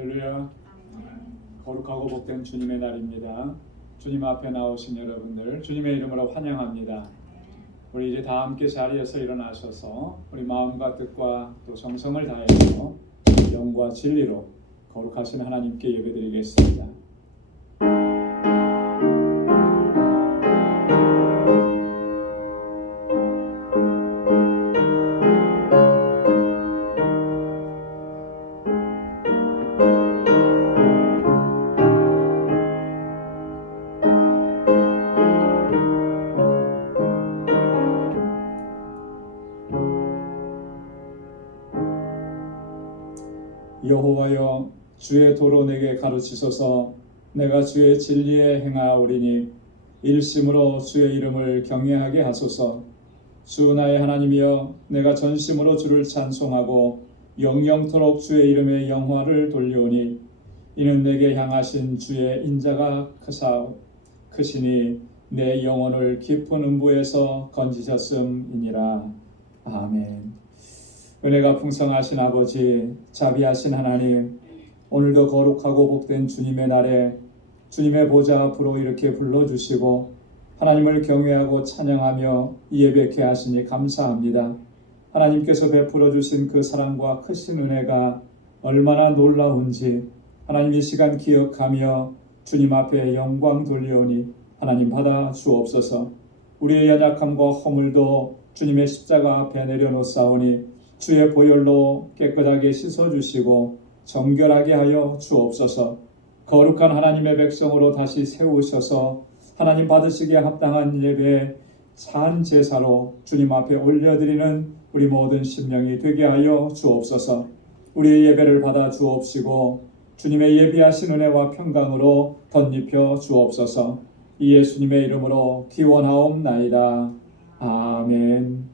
할렐루야. 거룩하고 복된 주님의 날입니다. 주님 앞에 나오신 여러분들 주님의 이름으로 환영합니다. 우리 이제 다 함께 자리에서 일어나셔서 우리 마음과 뜻과 또 정성을 다해서 영과 진리로 거룩하신 하나님께 예배드리겠습니다. 여호와여, 주의 도로 내게 가르치소서. 내가 주의 진리에 행하오리니 일심으로 주의 이름을 경외하게 하소서. 주 나의 하나님이여, 내가 전심으로 주를 찬송하고 영영토록 주의 이름의 영화를 돌리오니 이는 내게 향하신 주의 인자가 크시니 내 영혼을 깊은 음부에서 건지셨음이니라. 아멘. 은혜가 풍성하신 아버지, 자비하신 하나님, 오늘도 거룩하고 복된 주님의 날에 주님의 보좌 앞으로 이렇게 불러주시고 하나님을 경외하고 찬양하며 예배케 하시니 감사합니다. 하나님께서 베풀어 주신 그 사랑과 크신 은혜가 얼마나 놀라운지 하나님 이 시간 기억하며 주님 앞에 영광 돌리오니 하나님 받아 주옵소서. 우리의 연약함과 허물도 주님의 십자가 앞에 내려놓사오니 주의 보혈로 깨끗하게 씻어주시고 정결하게 하여 주옵소서. 거룩한 하나님의 백성으로 다시 세우셔서 하나님 받으시기에 합당한 예배의 산 제사로 주님 앞에 올려드리는 우리 모든 심령이 되게 하여 주옵소서. 우리의 예배를 받아 주옵시고 주님의 예비하신 은혜와 평강으로 덧입혀 주옵소서. 이 예수님의 이름으로 기원하옵나이다. 아멘.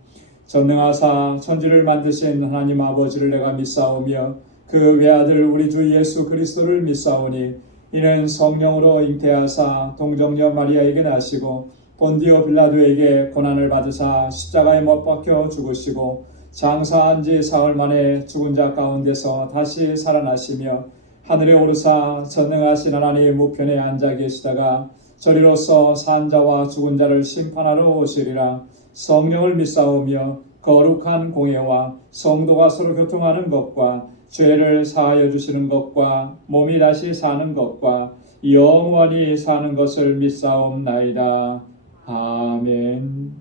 전능하사 천지를 만드신 하나님 아버지를 내가 믿사오며 그 외아들 우리 주 예수 그리스도를 믿사오니 이는 성령으로 잉태하사 동정녀 마리아에게 나시고 본디오 빌라도에게 고난을 받으사 십자가에 못 박혀 죽으시고 장사한 지 사흘 만에 죽은 자 가운데서 다시 살아나시며 하늘에 오르사 전능하신 하나님 우편에 앉아 계시다가 저리로서 산 자와 죽은 자를 심판하러 오시리라. 성령을 믿사오며 거룩한 공예와 성도가 서로 교통하는 것과 죄를 사하여 주시는 것과 몸이 다시 사는 것과 영원히 사는 것을 믿사옵나이다. 아멘.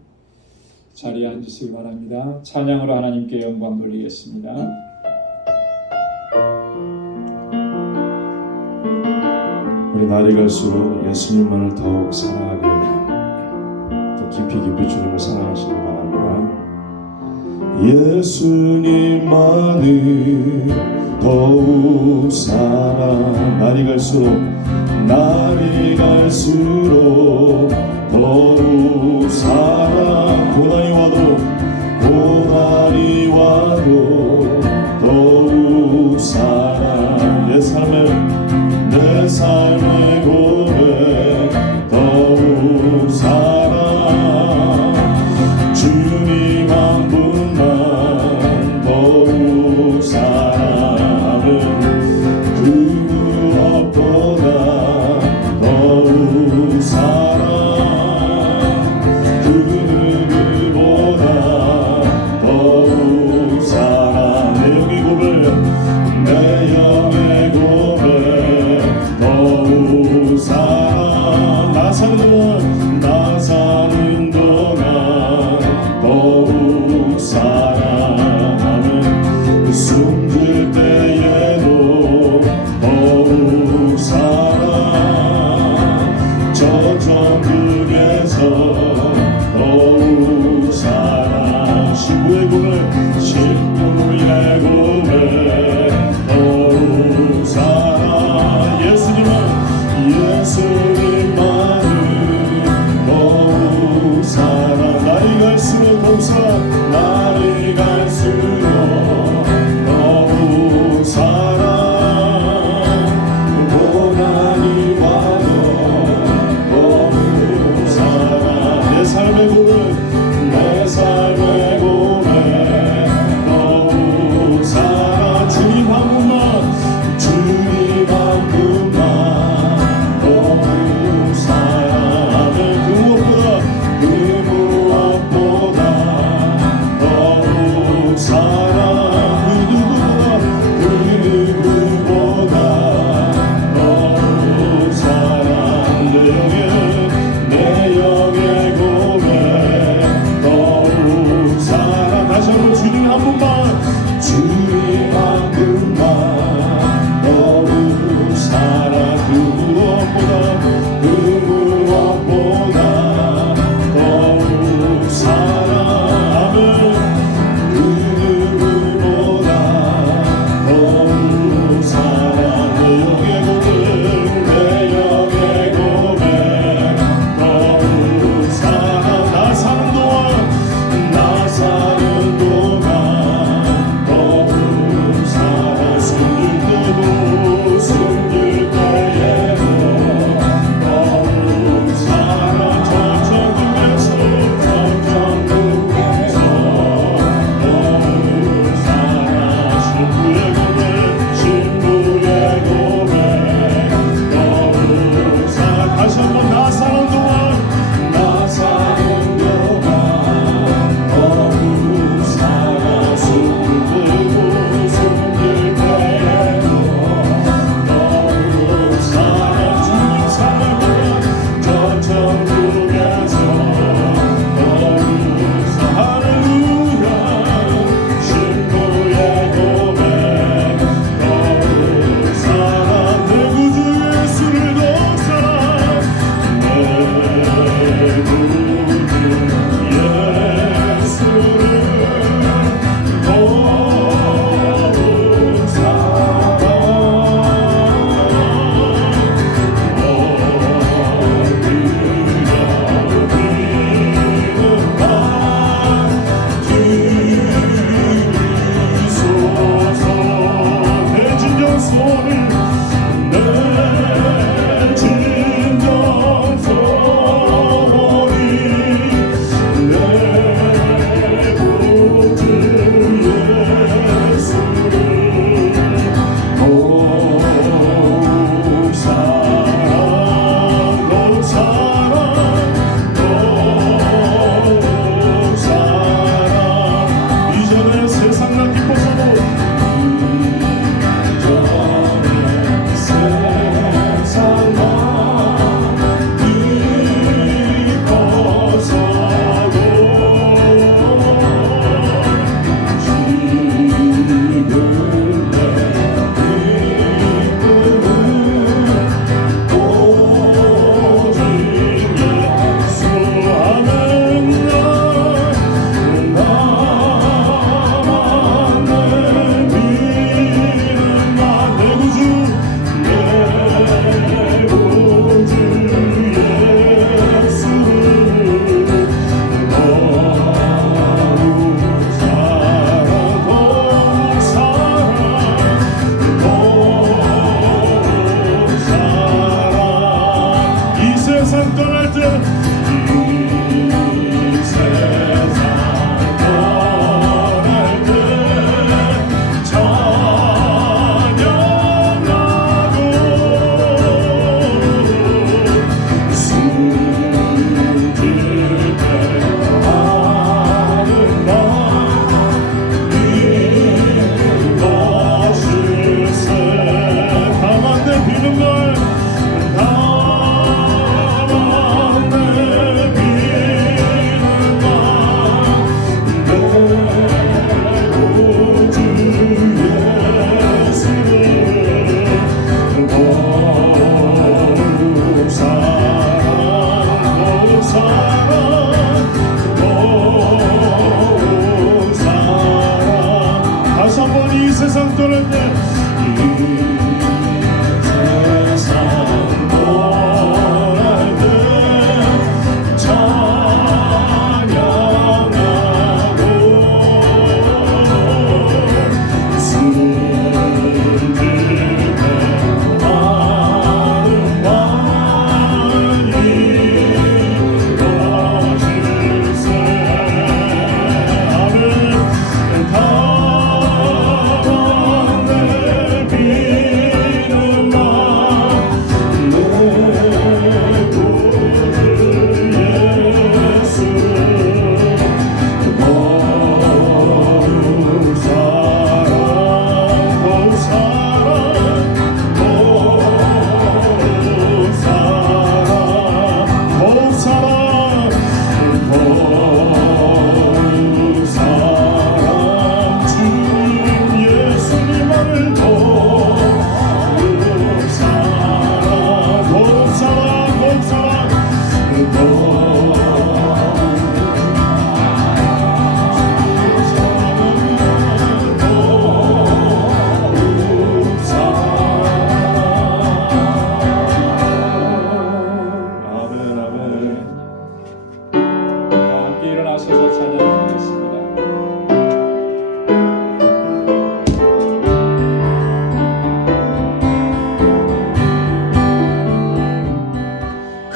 자리에 앉으시기 바랍니다. 찬양으로 하나님께 영광 돌리겠습니다. 우리 날이 갈수록 예수님만을 더욱 사랑하게 더 깊이 주님을 사랑하시기 바랍니다. 예수님만을 더욱 사랑. 날이 갈수록 더욱 사랑. 고난이 와도 더욱 사랑. 내 삶의 고백 더욱 사랑. 주님 한 분만 더욱 사랑하는 그 무엇보다 더욱 사랑. 그 누구보다 더욱 사랑. 내 영의 고백 더욱 사랑. 나 사는 동안 더욱 사랑하는 숨질 때에도 더욱 사랑. 저 천국에서 더욱 사랑. 신부의 고백 더욱 사랑. 예수님만을 더욱 사랑. 날이 갈수록 더욱 사랑. 고난이 와도 더욱 사랑. 내 삶의 고백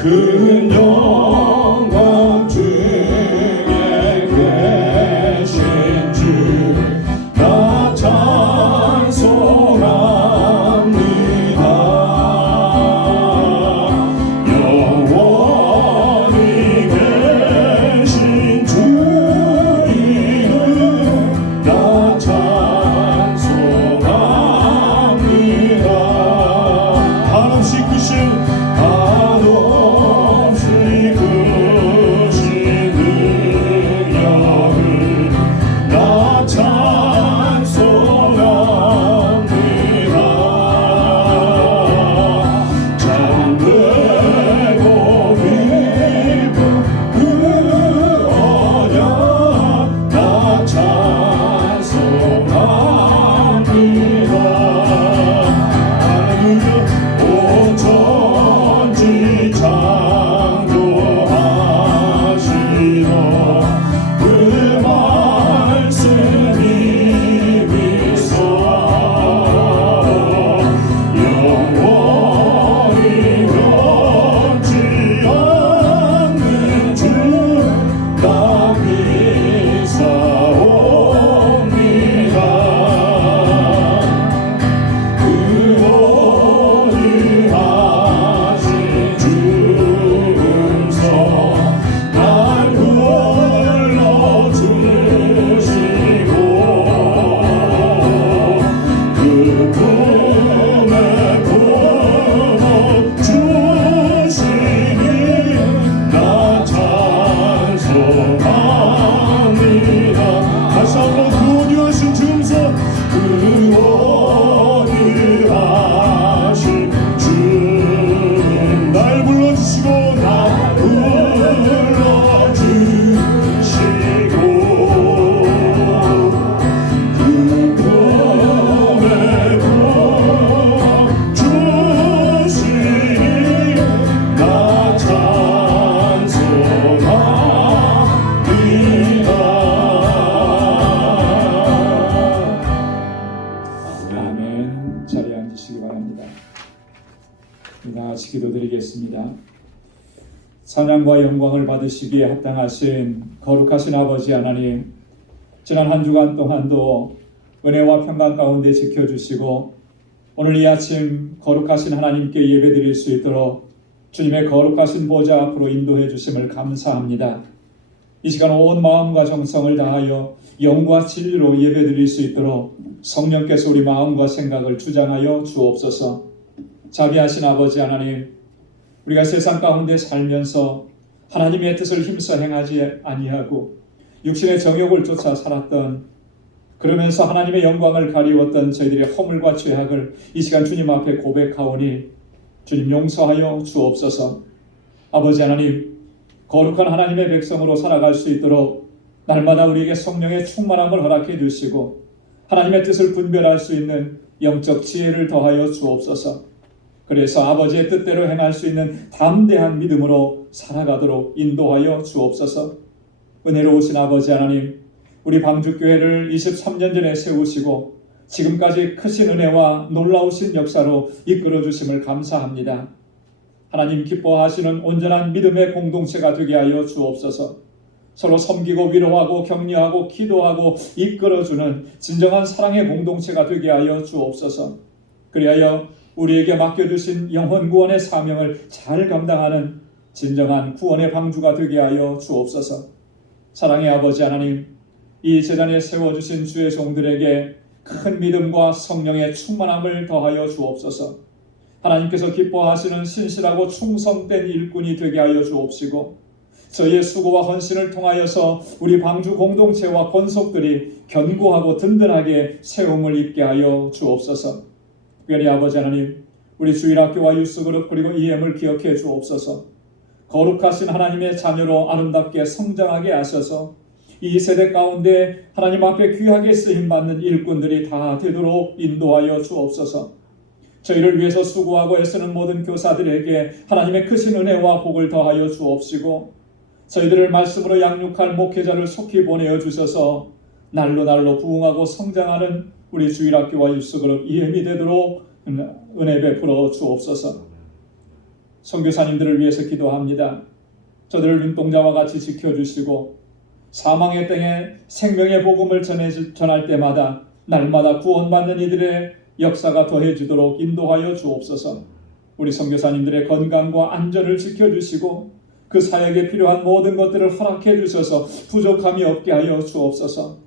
큰 영광 중에 계신 주 나 찬송합니다. 영원히 계신 주 이름 나 찬송합니다. 한없이 크신 능력을 나 찬송합니다. 참되고 기쁜 그 언약 나 찬송합니다. 할렐루야. 온 천지 창조하시던 그 말씀이 비서 영원히 변치 않는 주 나 믿사옵니다. 구원이 하신 주음성 날 불러주시고 그 품에 품어주시니 나 찬송합니다. 다시 한번 구원이 하신 주음성 구원이 하신 주 날 불러주시고 날 불러주시고 그 품에 품어주시니 나 찬송합니다. 아멘. 자리에 앉으시기 바랍니다. 다 같이 기도드리겠습니다. 찬양과 영광을 받으시기에 합당하신 거룩하신 아버지 하나님, 지난 한 주간 동안도 은혜와 평강 가운데 지켜주시고 오늘 이 아침 거룩하신 하나님께 예배드릴 수 있도록 주님의 거룩하신 보좌 앞으로 인도해 주심을 감사합니다. 이 시간 온 마음과 정성을 다하여 영과 진리로 예배드릴 수 있도록 성령께서 우리 마음과 생각을 주장하여 주옵소서. 자비하신 아버지 하나님, 우리가 세상 가운데 살면서 하나님의 뜻을 힘써 행하지 아니하고 육신의 정욕을 쫓아 살았던, 그러면서 하나님의 영광을 가리웠던 저희들의 허물과 죄악을 이 시간 주님 앞에 고백하오니 주님 용서하여 주옵소서. 아버지 하나님, 거룩한 하나님의 백성으로 살아갈 수 있도록 날마다 우리에게 성령의 충만함을 허락해 주시고 하나님의 뜻을 분별할 수 있는 영적 지혜를 더하여 주옵소서. 그래서 아버지의 뜻대로 행할 수 있는 담대한 믿음으로 살아가도록 인도하여 주옵소서. 은혜로우신 아버지 하나님, 우리 방주교회를 23년 전에 세우시고 지금까지 크신 은혜와 놀라우신 역사로 이끌어 주심을 감사합니다. 하나님 기뻐하시는 온전한 믿음의 공동체가 되게 하여 주옵소서. 서로 섬기고 위로하고 격려하고 기도하고 이끌어주는 진정한 사랑의 공동체가 되게 하여 주옵소서. 그리하여 우리에게 맡겨주신 영혼 구원의 사명을 잘 감당하는 진정한 구원의 방주가 되게 하여 주옵소서. 사랑의 아버지 하나님, 이 재단에 세워주신 주의 종들에게 큰 믿음과 성령의 충만함을 더하여 주옵소서. 하나님께서 기뻐하시는 신실하고 충성된 일꾼이 되게 하여 주옵시고 저희의 수고와 헌신을 통하여서 우리 방주 공동체와 권속들이 견고하고 든든하게 세움을 입게 하여 주옵소서. 특별히 아버지 하나님, 우리 주일학교와 유스그룹 그리고 EM을 기억해 주옵소서. 거룩하신 하나님의 자녀로 아름답게 성장하게 하셔서 이 세대 가운데 하나님 앞에 귀하게 쓰임받는 일꾼들이 다 되도록 인도하여 주옵소서. 저희를 위해서 수고하고 애쓰는 모든 교사들에게 하나님의 크신 은혜와 복을 더하여 주옵시고 저희들을 말씀으로 양육할 목회자를 속히 보내어 주셔서 날로 부흥하고 성장하는 우리 주일학교와 유스그룹 EM이 되도록 은혜 베풀어 주옵소서. 선교사님들을 위해서 기도합니다. 저들을 눈동자와 같이 지켜주시고 사망의 땅에 생명의 복음을 전할 때마다 날마다 구원받는 이들의 역사가 더해지도록 인도하여 주옵소서. 우리 선교사님들의 건강과 안전을 지켜주시고 그 사역에 필요한 모든 것들을 허락해 주셔서 부족함이 없게 하여 주옵소서.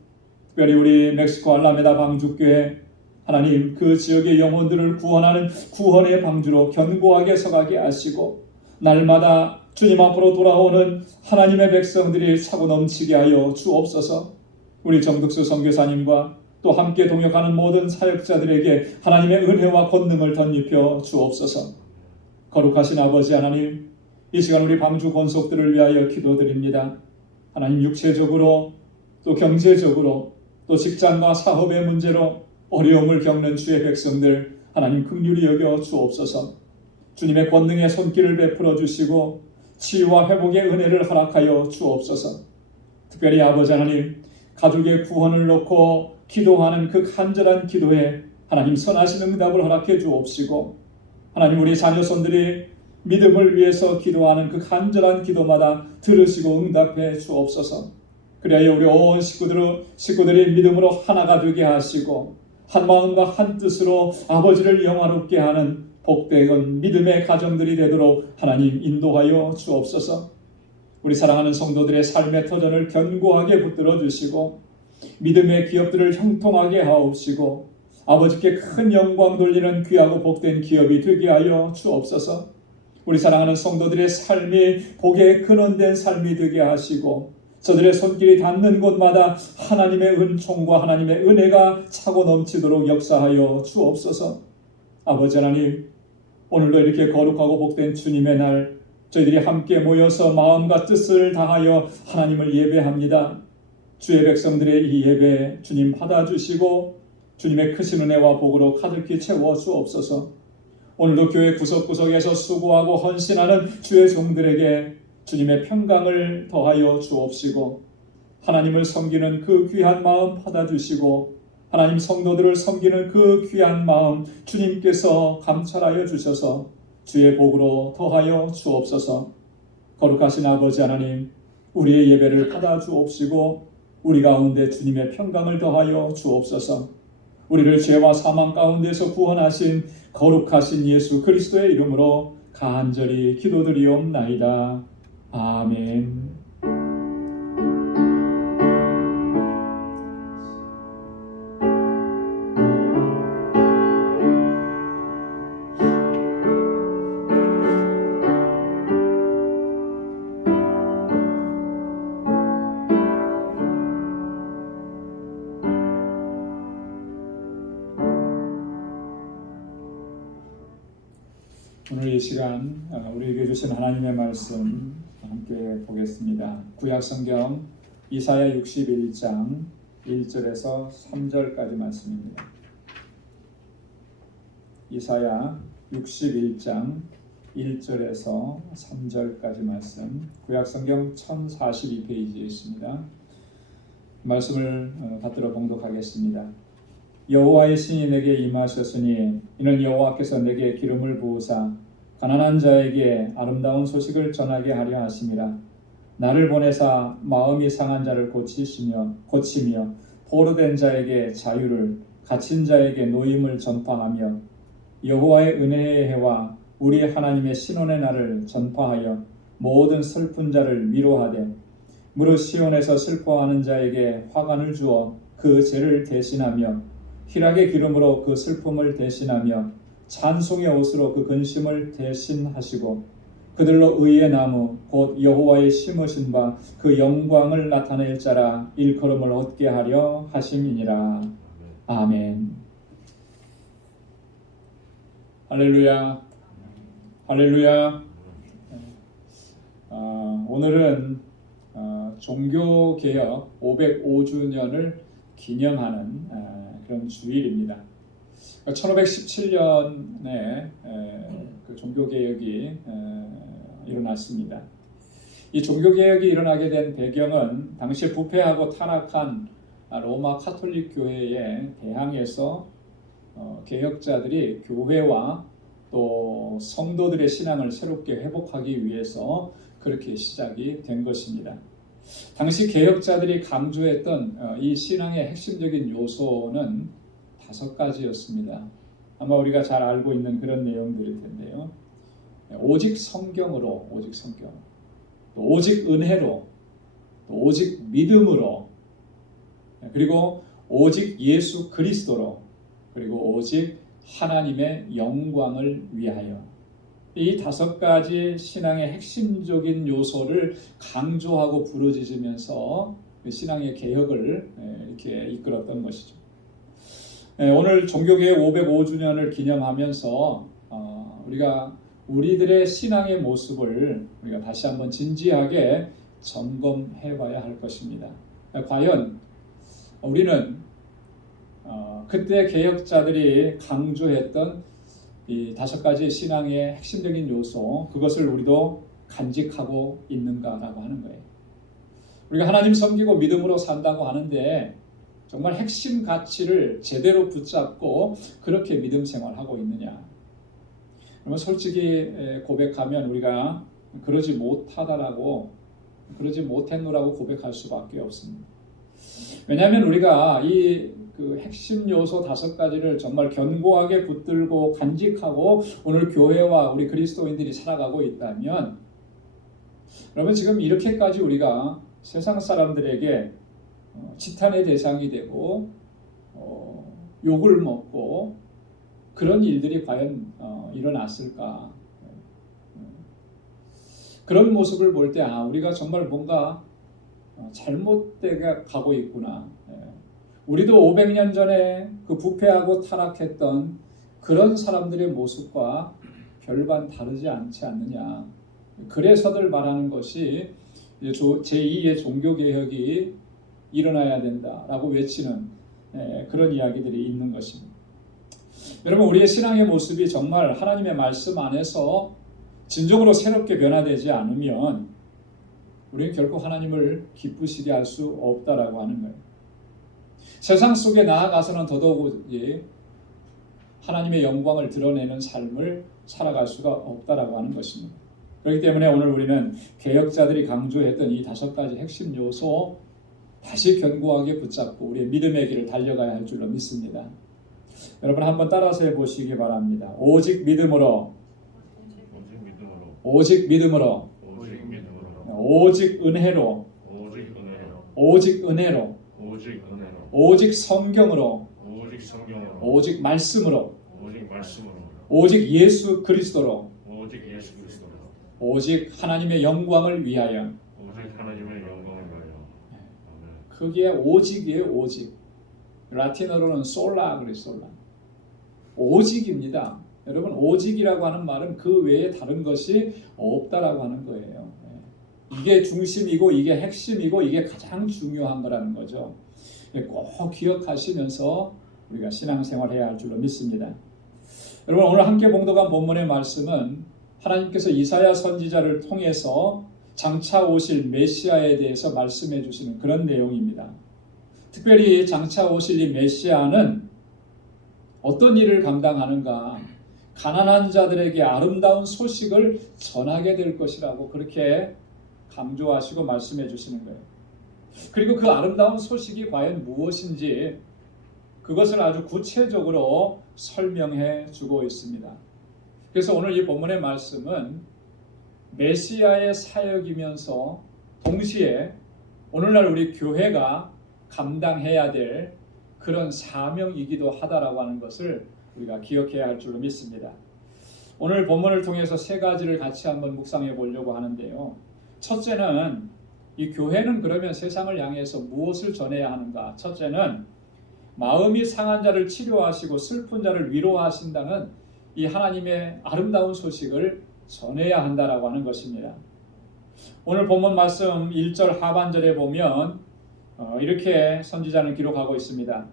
특별히 우리 멕시코 알라메다 방주교회 하나님, 그 지역의 영혼들을 구원하는 구원의 방주로 견고하게 서가게 하시고 날마다 주님 앞으로 돌아오는 하나님의 백성들이 차고 넘치게 하여 주옵소서. 우리 정득수 선교사님과 또 함께 동역하는 모든 사역자들에게 하나님의 은혜와 권능을 덧입혀 주옵소서. 거룩하신 아버지 하나님, 이 시간 우리 방주 권속들을 위하여 기도드립니다. 하나님, 육체적으로 또 경제적으로 또 직장과 사업의 문제로 어려움을 겪는 주의 백성들 하나님 긍휼히 여겨 주옵소서. 주님의 권능의 손길을 베풀어 주시고 치유와 회복의 은혜를 허락하여 주옵소서. 특별히 아버지 하나님, 가족의 구원을 놓고 기도하는 그 간절한 기도에 하나님 선하신 응답을 허락해 주옵시고 하나님, 우리 자녀손들이 믿음을 위해서 기도하는 그 간절한 기도마다 들으시고 응답해 주옵소서. 그래야 우리 온 식구들이 믿음으로 하나가 되게 하시고 한 마음과 한 뜻으로 아버지를 영화롭게 하는 복된 믿음의 가정들이 되도록 하나님 인도하여 주옵소서. 우리 사랑하는 성도들의 삶의 터전을 견고하게 붙들어 주시고 믿음의 기업들을 형통하게 하옵시고 아버지께 큰 영광 돌리는 귀하고 복된 기업이 되게 하여 주옵소서. 우리 사랑하는 성도들의 삶이 복의 근원된 삶이 되게 하시고 저들의 손길이 닿는 곳마다 하나님의 은총과 하나님의 은혜가 차고 넘치도록 역사하여 주옵소서. 아버지 하나님, 오늘도 이렇게 거룩하고 복된 주님의 날 저희들이 함께 모여서 마음과 뜻을 다하여 하나님을 예배합니다. 주의 백성들의 이 예배 주님 받아주시고 주님의 크신 은혜와 복으로 가득히 채워 주옵소서. 오늘도 교회 구석구석에서 수고하고 헌신하는 주의 종들에게 주님의 평강을 더하여 주옵시고 하나님을 섬기는 그 귀한 마음 받아주시고 하나님 성도들을 섬기는 그 귀한 마음 주님께서 감찰하여 주셔서 주의 복으로 더하여 주옵소서. 거룩하신 아버지 하나님, 우리의 예배를 받아주옵시고 우리 가운데 주님의 평강을 더하여 주옵소서. 우리를 죄와 사망 가운데서 구원하신 거룩하신 예수 그리스도의 이름으로 간절히 기도드리옵나이다. 아멘. 오늘 이 시간 우리에게 주신 하나님의 말씀 함께 보겠습니다. 구약성경 이사야 61장 1절에서 3절까지 말씀입니다. 이사야 61장 1절에서 3절까지 말씀, 구약성경 1042페이지에 있습니다. 말씀을 받들어 봉독하겠습니다. 여호와의 신이 내게 임하셨으니 이는 여호와께서 내게 기름을 부으사 가난한 자에게 아름다운 소식을 전하게 하려 하심이라. 나를 보내사 마음이 상한 자를 고치며 포로된 자에게 자유를, 갇힌 자에게 노임을 전파하며 여호와의 은혜의 해와 우리 하나님의 신원의 날을 전파하여 모든 슬픈 자를 위로하되 무릇 시온에서 슬퍼하는 자에게 화관을 주어 그 죄를 대신하며 희락의 기름으로 그 슬픔을 대신하며 찬송의 옷으로 그 근심을 대신하시고 그들로 의의 나무 곧 여호와의 심으신 바 그 영광을 나타낼 자라 일컬음을 얻게 하려 하심이니라. 아멘. 할렐루야. 할렐루야. 오늘은 종교개혁 505주년을 기념하는 그런 주일입니다. 1517년에 그 종교개혁이 일어났습니다. 이 종교개혁이 일어나게 된 배경은 당시 부패하고 타락한 로마 카톨릭 교회에 대항해서 개혁자들이 교회와 또 성도들의 신앙을 새롭게 회복하기 위해서 그렇게 시작이 된 것입니다. 당시 개혁자들이 강조했던 이 신앙의 핵심적인 요소는 5가지였습니다. 아마 우리가 잘 알고 있는 그런 내용들일 텐데요. 오직 성경으로, 오직 성경, 또 오직 은혜로, 또 오직 믿음으로, 그리고 오직 예수 그리스도로, 그리고 오직 하나님의 영광을 위하여. 이 5가지 신앙의 핵심적인 요소를 강조하고 부르짖으면서 신앙의 개혁을 이렇게 이끌었던 것이죠. 오늘 종교개혁 505주년을 기념하면서 우리가 우리들의 신앙의 모습을 우리가 다시 한번 진지하게 점검해 봐야 할 것입니다. 과연 우리는 그때 개혁자들이 강조했던 이 5가지 신앙의 핵심적인 요소, 그것을 우리도 간직하고 있는가라고 하는 거예요. 우리가 하나님 섬기고 믿음으로 산다고 하는데 정말 핵심 가치를 제대로 붙잡고 그렇게 믿음 생활하고 있느냐? 그러면 솔직히 고백하면 우리가 그러지 못했노라고 고백할 수밖에 없습니다. 왜냐하면 우리가 그 핵심 요소 5가지를 정말 견고하게 붙들고 간직하고 오늘 교회와 우리 그리스도인들이 살아가고 있다면, 여러분 지금 이렇게까지 우리가 세상 사람들에게 지탄의 대상이 되고 욕을 먹고 그런 일들이 과연 일어났을까? 그런 모습을 볼 때 우리가 정말 뭔가 잘못되게 가고 있구나. 우리도 500년 전에 그 부패하고 타락했던 그런 사람들의 모습과 별반 다르지 않지 않느냐. 그래서들 말하는 것이 제2의 종교개혁이 일어나야 된다라고 외치는 그런 이야기들이 있는 것입니다. 여러분, 우리의 신앙의 모습이 정말 하나님의 말씀 안에서 진정으로 새롭게 변화되지 않으면 우리는 결코 하나님을 기쁘시게 할 수 없다라고 하는 거예요. 세상 속에 나아가서는 더더욱이 하나님의 영광을 드러내는 삶을 살아갈 수가 없다라고 하는 것입니다. 그렇기 때문에 오늘 우리는 개혁자들이 강조했던 이 5가지 핵심 요소 다시 견고하게 붙잡고 우리의 믿음의 길을 달려가야 할 줄로 믿습니다. 여러분 한번 따라서 해보시기 바랍니다. 오직 믿음으로, 오직 믿음으로, 오직 은혜로, 오직 은혜로, 오직 성경으로, 오직 말씀으로, 오직 예수 그리스도로, 오직 하나님의 영광을 위하여. 그게 오직이에요. 오직. 라틴어로는 솔라 그래, 솔라. 오직입니다. 여러분, 오직이라고 하는 말은 그 외에 다른 것이 없다라고 하는 거예요. 이게 중심이고 이게 핵심이고 이게 가장 중요한 거라는 거죠. 꼭 기억하시면서 우리가 신앙생활해야 할 줄로 믿습니다. 여러분, 오늘 함께 봉독한 본문의 말씀은 하나님께서 이사야 선지자를 통해서 장차 오실 메시아에 대해서 말씀해 주시는 그런 내용입니다. 특별히 장차 오실 이 메시아는 어떤 일을 감당하는가? 가난한 자들에게 아름다운 소식을 전하게 될 것이라고 그렇게 강조하시고 말씀해 주시는 거예요. 그리고 그 아름다운 소식이 과연 무엇인지 그것을 아주 구체적으로 설명해 주고 있습니다. 그래서 오늘 이 본문의 말씀은 메시아의 사역이면서 동시에 오늘날 우리 교회가 감당해야 될 그런 사명이기도 하다라고 하는 것을 우리가 기억해야 할 줄로 믿습니다. 오늘 본문을 통해서 3가지를 같이 한번 묵상해 보려고 하는데요. 첫째는 이 교회는 그러면 세상을 향해서 무엇을 전해야 하는가? 첫째는 마음이 상한 자를 치료하시고 슬픈 자를 위로하신다는 이 하나님의 아름다운 소식을 전해야 한다라고 하는 것입니다. 오늘 본문 말씀 1절 하반절에 보면 이렇게 선지자는 기록하고 있습니다.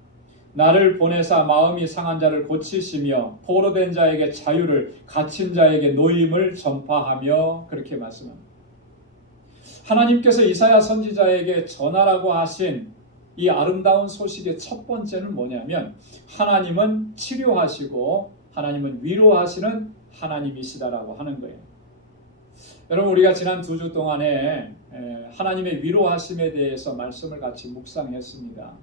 나를 보내사 마음이 상한 자를 고치시며 포로된 자에게 자유를, 갇힌 자에게 노임을 전파하며, 그렇게 말씀합니다. 하나님께서 이사야 선지자에게 전하라고 하신 이 아름다운 소식의 첫 번째는 뭐냐면 하나님은 치료하시고 하나님은 위로하시는 하나님이시다라고 하는 거예요. 여러분, 우리가 지난 2주 동안에 하나님의 위로하심에 대해서 말씀을 같이 묵상했습니다.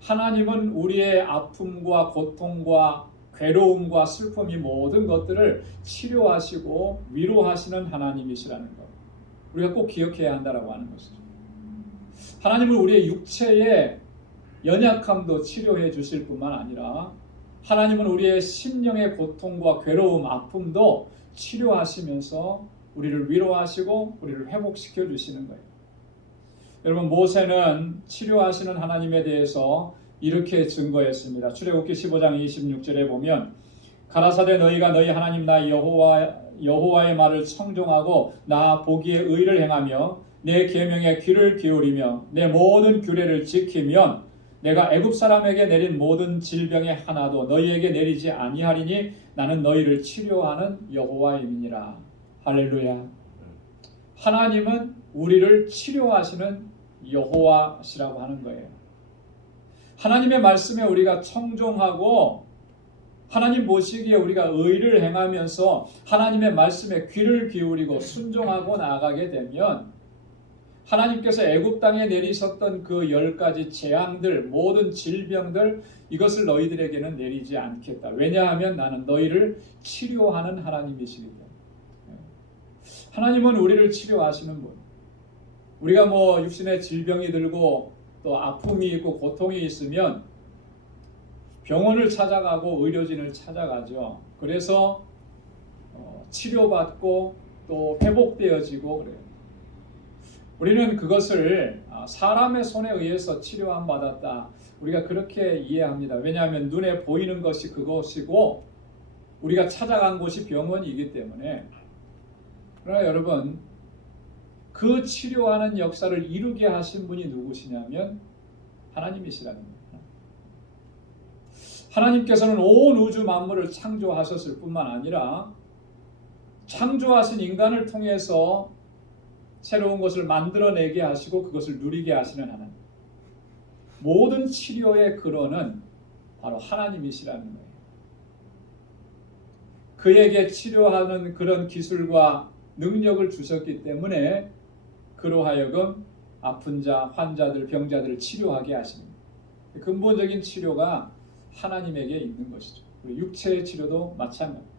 하나님은 우리의 아픔과 고통과 괴로움과 슬픔이 모든 것들을 치료하시고 위로하시는 하나님이시라는 것, 우리가 꼭 기억해야 한다라고 하는 것이죠. 하나님은 우리의 육체의 연약함도 치료해 주실 뿐만 아니라 하나님은 우리의 심령의 고통과 괴로움, 아픔도 치료하시면서 우리를 위로하시고 우리를 회복시켜 주시는 거예요. 여러분, 모세는 치료하시는 하나님에 대해서 이렇게 증거했습니다. 출애굽기 15장 26절에 보면 가라사대 너희가 너희 하나님 나 여호와의 말을 청종하고 나 보기에 의를 행하며 내 계명에 귀를 기울이며 내 모든 규례를 지키면 내가 애굽 사람에게 내린 모든 질병의 하나도 너희에게 내리지 아니하리니 나는 너희를 치료하는 여호와임이니라. 할렐루야. 하나님은 우리를 치료하시는 여호와시라고 하는 거예요. 하나님의 말씀에 우리가 청종하고 하나님 보시기에 우리가 의를 행하면서 하나님의 말씀에 귀를 기울이고 순종하고 나아가게 되면 하나님께서 애굽 땅에 내리셨던 그 10가지 재앙들, 모든 질병들, 이것을 너희들에게는 내리지 않겠다. 왜냐하면 나는 너희를 치료하는 하나님이시기 때문에. 하나님은 우리를 치료하시는 분. 우리가 육신에 질병이 들고 또 아픔이 있고 고통이 있으면 병원을 찾아가고 의료진을 찾아가죠. 그래서 치료받고 또 회복되어지고 그래요. 우리는 그것을 사람의 손에 의해서 치료함 받았다, 우리가 그렇게 이해합니다. 왜냐하면 눈에 보이는 것이 그것이고 우리가 찾아간 곳이 병원이기 때문에. 그러나 여러분, 그 치료하는 역사를 이루게 하신 분이 누구시냐면 하나님이시라는 겁니다. 하나님께서는 온 우주 만물을 창조하셨을 뿐만 아니라 창조하신 인간을 통해서 새로운 것을 만들어내게 하시고 그것을 누리게 하시는 하나님. 모든 치료의 근원은 바로 하나님이시라는 거예요. 그에게 치료하는 그런 기술과 능력을 주셨기 때문에 그로 하여금 아픈 자, 환자들, 병자들을 치료하게 하시는 거예요. 근본적인 치료가 하나님에게 있는 것이죠. 육체의 치료도 마찬가지입니다.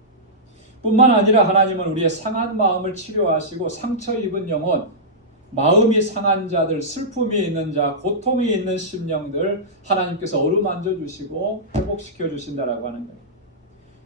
뿐만 아니라 하나님은 우리의 상한 마음을 치료하시고 상처 입은 영혼, 마음이 상한 자들, 슬픔이 있는 자, 고통이 있는 심령들 하나님께서 어루만져 주시고 회복시켜 주신다라고 하는 거예요.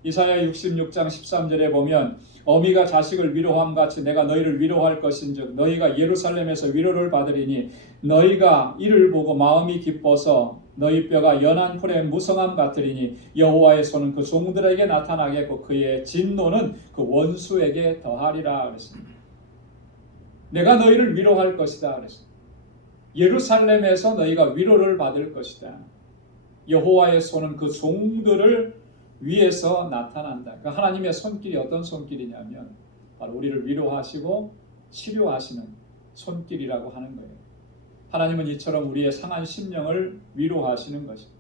이사야 66장 13절에 보면 어미가 자식을 위로함 같이 내가 너희를 위로할 것인즉 너희가 예루살렘에서 위로를 받으리니 너희가 이를 보고 마음이 기뻐서 너희 뼈가 연한 풀의 무성함 같으리니 여호와의 손은 그 종들에게 나타나겠고 그의 진노는 그 원수에게 더하리라 그랬습니다. 내가 너희를 위로할 것이다 그랬습니다. 예루살렘에서 너희가 위로를 받을 것이다. 여호와의 손은 그 종들을 위에서 나타난다. 그러니까 하나님의 손길이 어떤 손길이냐면 바로 우리를 위로하시고 치료하시는 손길이라고 하는 거예요. 하나님은 이처럼 우리의 상한 심령을 위로하시는 것입니다.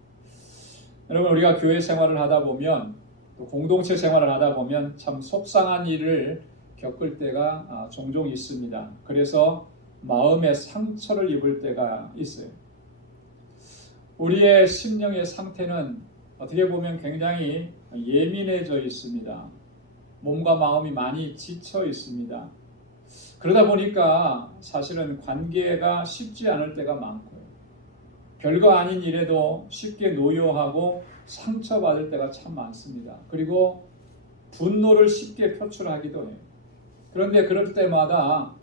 여러분, 우리가 교회 생활을 하다 보면 또 공동체 생활을 하다 보면 참 속상한 일을 겪을 때가 종종 있습니다. 그래서 마음의 상처를 입을 때가 있어요. 우리의 심령의 상태는 어떻게 보면 굉장히 예민해져 있습니다. 몸과 마음이 많이 지쳐 있습니다. 그러다 보니까 사실은 관계가 쉽지 않을 때가 많고요. 별거 아닌 일에도 쉽게 노여하고 상처받을 때가 참 많습니다. 그리고 분노를 쉽게 표출하기도 해요. 그런데 그럴 때마다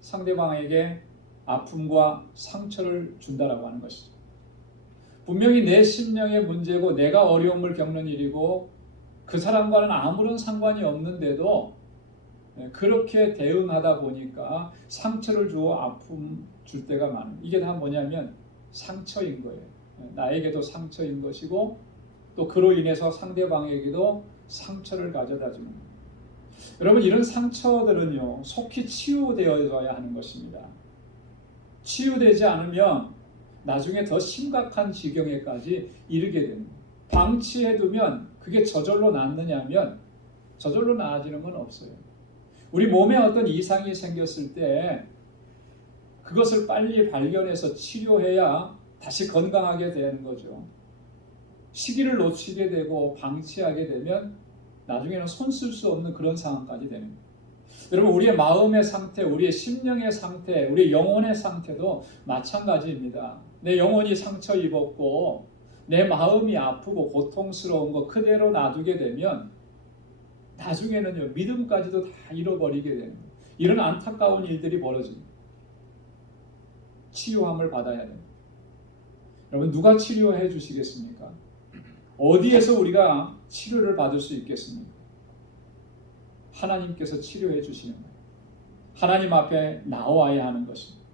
상대방에게 아픔과 상처를 준다라고 하는 것이죠. 분명히 내 심령의 문제고 내가 어려움을 겪는 일이고 그 사람과는 아무런 상관이 없는데도 그렇게 대응하다 보니까 상처를 주어 아픔 줄 때가 많아요. 이게 다 뭐냐면 상처인 거예요. 나에게도 상처인 것이고 또 그로 인해서 상대방에게도 상처를 가져다 주는 거예요. 여러분, 이런 상처들은요 속히 치유되어야 하는 것입니다. 치유되지 않으면 나중에 더 심각한 지경에까지 이르게 됩니다. 방치해두면 그게 저절로 낫느냐면 저절로 나아지는 건 없어요. 우리 몸에 어떤 이상이 생겼을 때 그것을 빨리 발견해서 치료해야 다시 건강하게 되는 거죠. 시기를 놓치게 되고 방치하게 되면 나중에는 손 쓸 수 없는 그런 상황까지 되는 거예요. 여러분, 우리의 마음의 상태, 우리의 심령의 상태, 우리의 영혼의 상태도 마찬가지입니다. 내 영혼이 상처 입었고 내 마음이 아프고 고통스러운 거 그대로 놔두게 되면 나중에는요, 믿음까지도 다 잃어버리게 되는 거예요. 이런 안타까운 일들이 벌어집니다. 치유함을 받아야 됩니다. 여러분, 누가 치료해 주시겠습니까? 어디에서 우리가 치료를 받을 수 있겠습니까? 하나님께서 치료해 주시는 거예요. 하나님 앞에 나와야 하는 것입니다.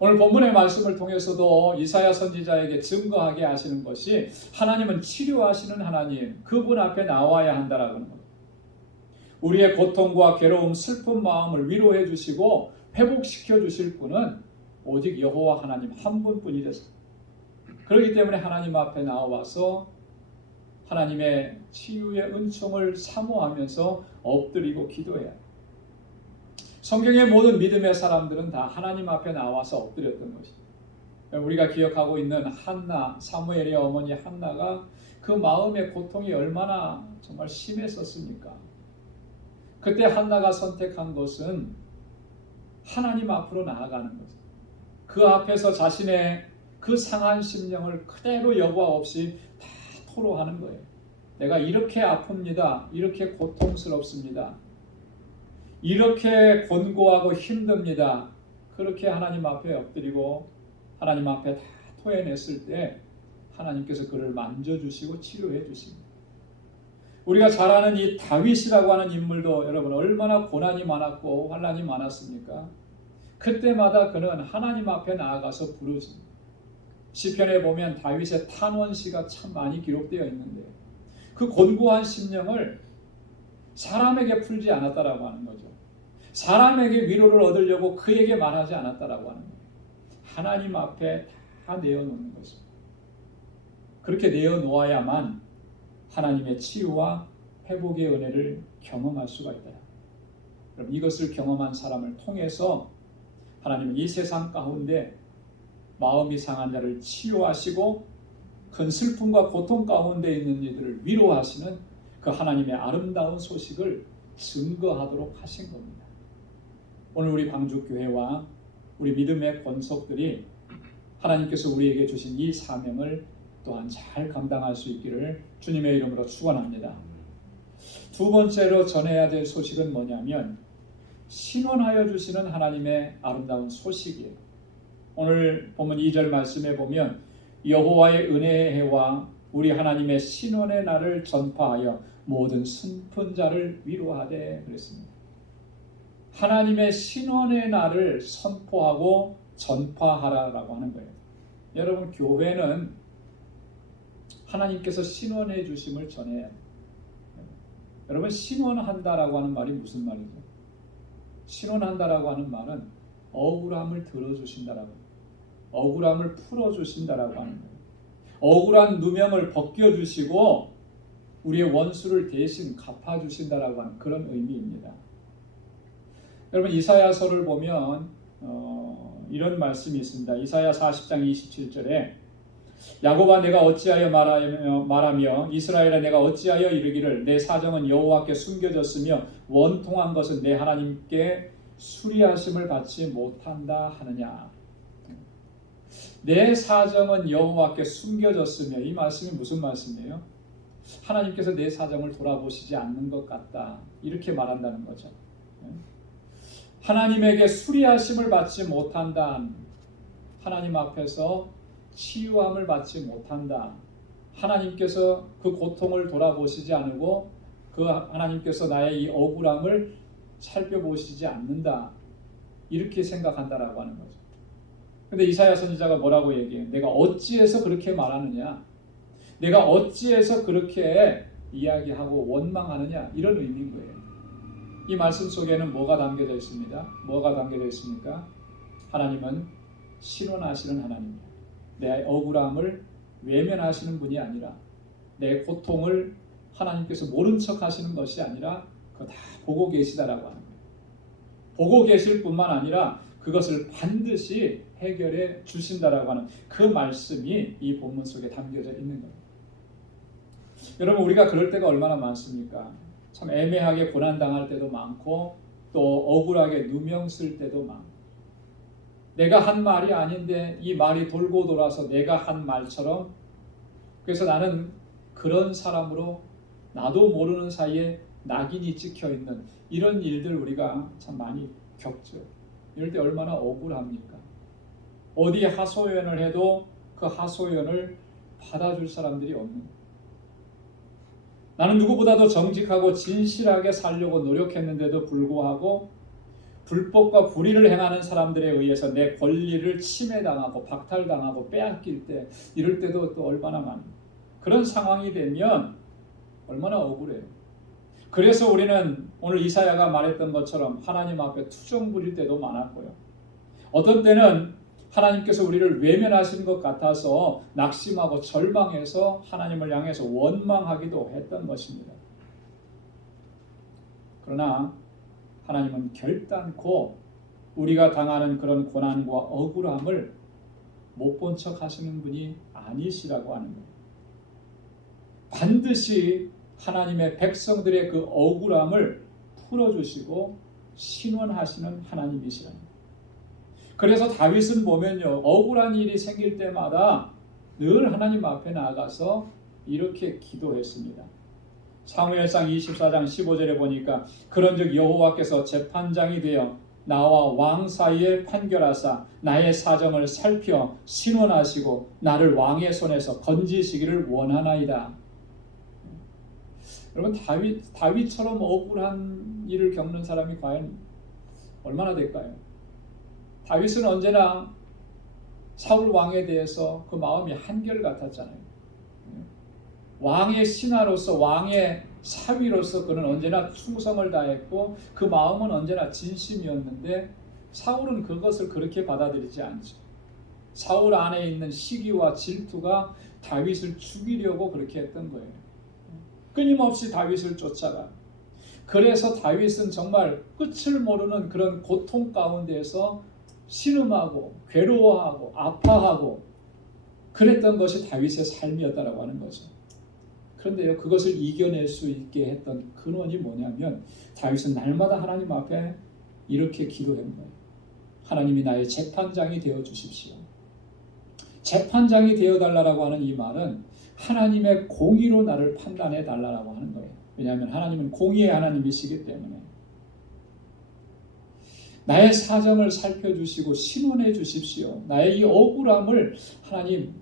오늘 본문의 말씀을 통해서도 이사야 선지자에게 증거하게 하시는 것이 하나님은 치료하시는 하나님, 그분 앞에 나와야 한다라는 겁니다. 우리의 고통과 괴로움, 슬픈 마음을 위로해 주시고 회복시켜 주실 분은 오직 여호와 하나님 한 분뿐이랬습니다. 그렇기 때문에 하나님 앞에 나와서 하나님의 치유의 은총을 사모하면서 엎드리고 기도해야 해요. 성경의 모든 믿음의 사람들은 다 하나님 앞에 나와서 엎드렸던 것입니다. 우리가 기억하고 있는 한나, 사무엘의 어머니 한나가 그 마음의 고통이 얼마나 정말 심했었습니까? 그때 한나가 선택한 것은 하나님 앞으로 나아가는 것입니다. 그 앞에서 자신의 그 상한 심령을 그대로 여과 없이 다 토로하는 거예요. 내가 이렇게 아픕니다. 이렇게 고통스럽습니다. 이렇게 곤고하고 힘듭니다. 그렇게 하나님 앞에 엎드리고 하나님 앞에 다 토해냈을 때 하나님께서 그를 만져주시고 치료해 주십니다. 우리가 잘 아는 이 다윗이라고 하는 인물도 여러분 얼마나 고난이 많았고 환난이 많았습니까? 그때마다 그는 하나님 앞에 나아가서 부르십니다. 시편에 보면 다윗의 탄원시가 참 많이 기록되어 있는데 그 곤고한 심령을 사람에게 풀지 않았다라고 하는 거죠. 사람에게 위로를 얻으려고 그에게 말하지 않았다라고 하는 거예요. 하나님 앞에 다 내어놓는 것입니다. 그렇게 내어놓아야만 하나님의 치유와 회복의 은혜를 경험할 수가 있다. 여러분, 이것을 경험한 사람을 통해서 하나님은 이 세상 가운데 마음이 상한 자를 치유하시고 큰 슬픔과 고통 가운데 있는 이들을 위로하시는 그 하나님의 아름다운 소식을 증거하도록 하신 겁니다. 오늘 우리 광주교회와 우리 믿음의 권속들이 하나님께서 우리에게 주신 이 사명을 또한 잘 감당할 수 있기를 주님의 이름으로 축원합니다. 두 번째로 전해야 될 소식은 뭐냐면 신원하여 주시는 하나님의 아름다운 소식이에요. 오늘 본문 2절 말씀에 보면 여호와의 은혜의 해와 우리 하나님의 신원의 날을 전파하여 모든 슬픈 자를 위로하되 그랬습니다. 하나님의 신원의 날을 선포하고 전파하라라고 하는 거예요. 여러분, 교회는 하나님께서 신원해 주심을 전해야 해요. 여러분, 신원한다라고 하는 말이 무슨 말이죠? 신원한다라고 하는 말은 억울함을 들어주신다라고 해요. 억울함을 풀어주신다라고 하는 거예요. 억울한 누명을 벗겨주시고 우리의 원수를 대신 갚아주신다라고 하는 그런 의미입니다. 여러분, 이사야서를 보면 이런 말씀이 있습니다. 이사야 40장 27절에 야곱아 내가 어찌하여 말하며 이스라엘아 내가 어찌하여 이르기를 내 사정은 여호와께 숨겨졌으며 원통한 것은 내 하나님께 수리하심을 받지 못한다 하느냐. 내 사정은 여호와께 숨겨졌으며 이 말씀이 무슨 말씀이에요? 하나님께서 내 사정을 돌아보시지 않는 것 같다 이렇게 말한다는 거죠. 하나님에게 수리하심을 받지 못한다. 하나님 앞에서 치유함을 받지 못한다. 하나님께서 그 고통을 돌아보시지 않고 그 하나님께서 나의 이 억울함을 살펴보시지 않는다. 이렇게 생각한다라고 하는 거죠. 근데 이사야 선지자가 뭐라고 얘기해요? 내가 어찌해서 그렇게 말하느냐? 내가 어찌해서 그렇게 이야기하고 원망하느냐? 이런 의미인 거예요. 이 말씀 속에는 뭐가 담겨져 있습니다? 뭐가 담겨져 있습니까? 하나님은 신원하시는 하나님이에요. 내 억울함을 외면하시는 분이 아니라 내 고통을 하나님께서 모른 척 하시는 것이 아니라 그거 다 보고 계시다라고 하는 거예요. 보고 계실 뿐만 아니라 그것을 반드시 해결해 주신다라고 하는 그 말씀이 이 본문 속에 담겨져 있는 거예요. 여러분, 우리가 그럴 때가 얼마나 많습니까? 참 애매하게 고난당할 때도 많고 또 억울하게 누명 쓸 때도 많고, 내가 한 말이 아닌데 이 말이 돌고 돌아서 내가 한 말처럼, 그래서 나는 그런 사람으로 나도 모르는 사이에 낙인이 찍혀있는 이런 일들 우리가 참 많이 겪죠. 이럴 때 얼마나 억울합니까? 어디 하소연을 해도 그 하소연을 받아줄 사람들이 없는 거예요. 나는 누구보다도 정직하고 진실하게 살려고 노력했는데도 불구하고 불법과 불의를 행하는 사람들에 의해서 내 권리를 침해당하고 박탈당하고 빼앗길 때, 이럴 때도 또 얼마나 많은, 그런 상황이 되면 얼마나 억울해요. 그래서 우리는 오늘 이사야가 말했던 것처럼 하나님 앞에 투정 부릴 때도 많았고요. 어떤 때는 하나님께서 우리를 외면하신 것 같아서 낙심하고 절망해서 하나님을 향해서 원망하기도 했던 것입니다. 그러나 하나님은 결단코 우리가 당하는 그런 고난과 억울함을 못 본 척 하시는 분이 아니시라고 하는 거예요. 반드시 하나님의 백성들의 그 억울함을 풀어주시고 신원하시는 하나님이시랍니다. 그래서 다윗은 보면요, 억울한 일이 생길 때마다 늘 하나님 앞에 나아가서 이렇게 기도했습니다. 사무엘상 24장 15절에 보니까 그런즉 여호와께서 재판장이 되어 나와 왕 사이에 판결하사 나의 사정을 살펴 신원하시고 나를 왕의 손에서 건지시기를 원하나이다. 여러분, 다윗처럼 억울한 일을 겪는 사람이 과연 얼마나 될까요? 다윗은 언제나 사울 왕에 대해서 그 마음이 한결같았잖아요. 왕의 신하로서, 왕의 사위로서 그는 언제나 충성을 다했고 그 마음은 언제나 진심이었는데, 사울은 그것을 그렇게 받아들이지 않죠. 사울 안에 있는 시기와 질투가 다윗을 죽이려고 그렇게 했던 거예요. 끊임없이 다윗을 쫓아가. 그래서 다윗은 정말 끝을 모르는 그런 고통 가운데서 신음하고 괴로워하고 아파하고 그랬던 것이 다윗의 삶이었다라고 하는 거죠. 그런데요, 그것을 이겨낼 수 있게 했던 근원이 뭐냐면, 다윗은 날마다 하나님 앞에 이렇게 기도한 거예요. 하나님이 나의 재판장이 되어 주십시오. 재판장이 되어 달라고 하는 이 말은 하나님의 공의로 나를 판단해 달라고 하는 거예요. 왜냐하면 하나님은 공의의 하나님이시기 때문에. 나의 사정을 살펴주시고 신원해 주십시오. 나의 이 억울함을 하나님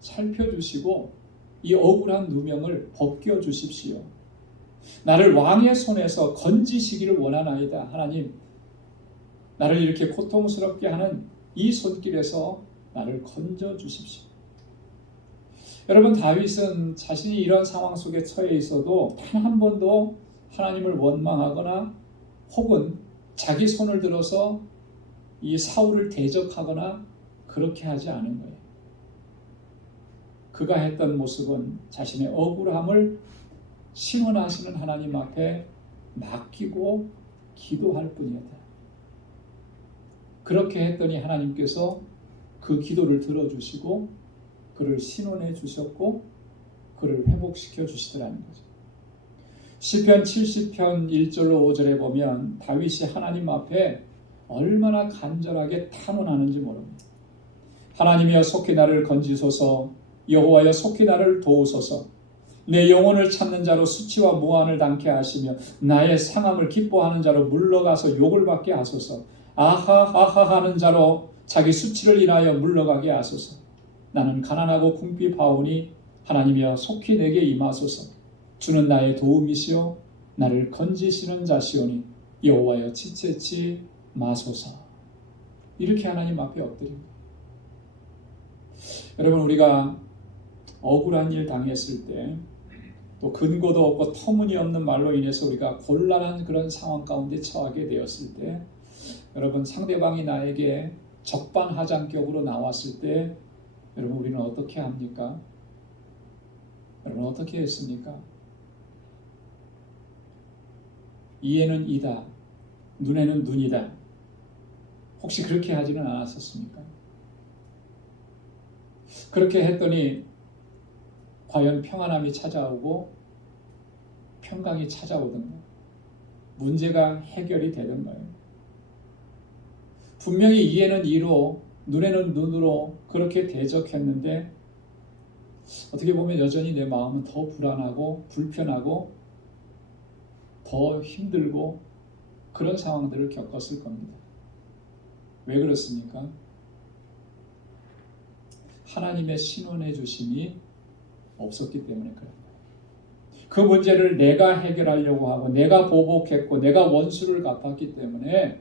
살펴주시고 이 억울한 누명을 벗겨주십시오. 나를 왕의 손에서 건지시기를 원하나이다. 하나님, 나를 이렇게 고통스럽게 하는 이 손길에서 나를 건져주십시오. 여러분, 다윗은 자신이 이런 상황 속에 처해 있어도 단 한 번도 하나님을 원망하거나 혹은 자기 손을 들어서 이 사울을 대적하거나 그렇게 하지 않은 거예요. 그가 했던 모습은 자신의 억울함을 신원하시는 하나님 앞에 맡기고 기도할 뿐이었다. 그렇게 했더니 하나님께서 그 기도를 들어주시고 그를 신원해 주셨고 그를 회복시켜 주시더라는 거죠. 시편 70편 1절로 5절에 보면 다윗이 하나님 앞에 얼마나 간절하게 탄원하는지 모릅니다. 하나님이여 속히 나를 건지소서, 여호와여 속히 나를 도우소서. 내 영혼을 찾는 자로 수치와 무한을 당케 하시며 나의 상함을 기뻐하는 자로 물러가서 욕을 받게 하소서. 아하 아하 하는 자로 자기 수치를 인하여 물러가게 하소서. 나는 가난하고 궁핍하오니 하나님이여 속히 내게 임하소서. 주는 나의 도움이시오 나를 건지시는 자시오니 여호와여 지체치 마소서. 이렇게 하나님 앞에 엎드립니다. 여러분, 우리가 억울한 일 당했을 때, 또 근거도 없고 터무니없는 말로 인해서 우리가 곤란한 그런 상황 가운데 처하게 되었을 때, 여러분, 상대방이 나에게 적반하장격으로 나왔을 때 여러분, 우리는 어떻게 합니까? 여러분 어떻게 했습니까? 이에는 이다, 눈에는 눈이다. 혹시 그렇게 하지는 않았었습니까? 그렇게 했더니 과연 평안함이 찾아오고 평강이 찾아오던가, 문제가 해결이 되던가요? 분명히 이에는 이로, 눈에는 눈으로 그렇게 대적했는데 어떻게 보면 여전히 내 마음은 더 불안하고 불편하고 더 힘들고 그런 상황들을 겪었을 겁니다. 왜 그렇습니까? 하나님의 신원해 주심이 없었기 때문에 그래요. 그 문제를 내가 해결하려고 하고 내가 보복했고 내가 원수를 갚았기 때문에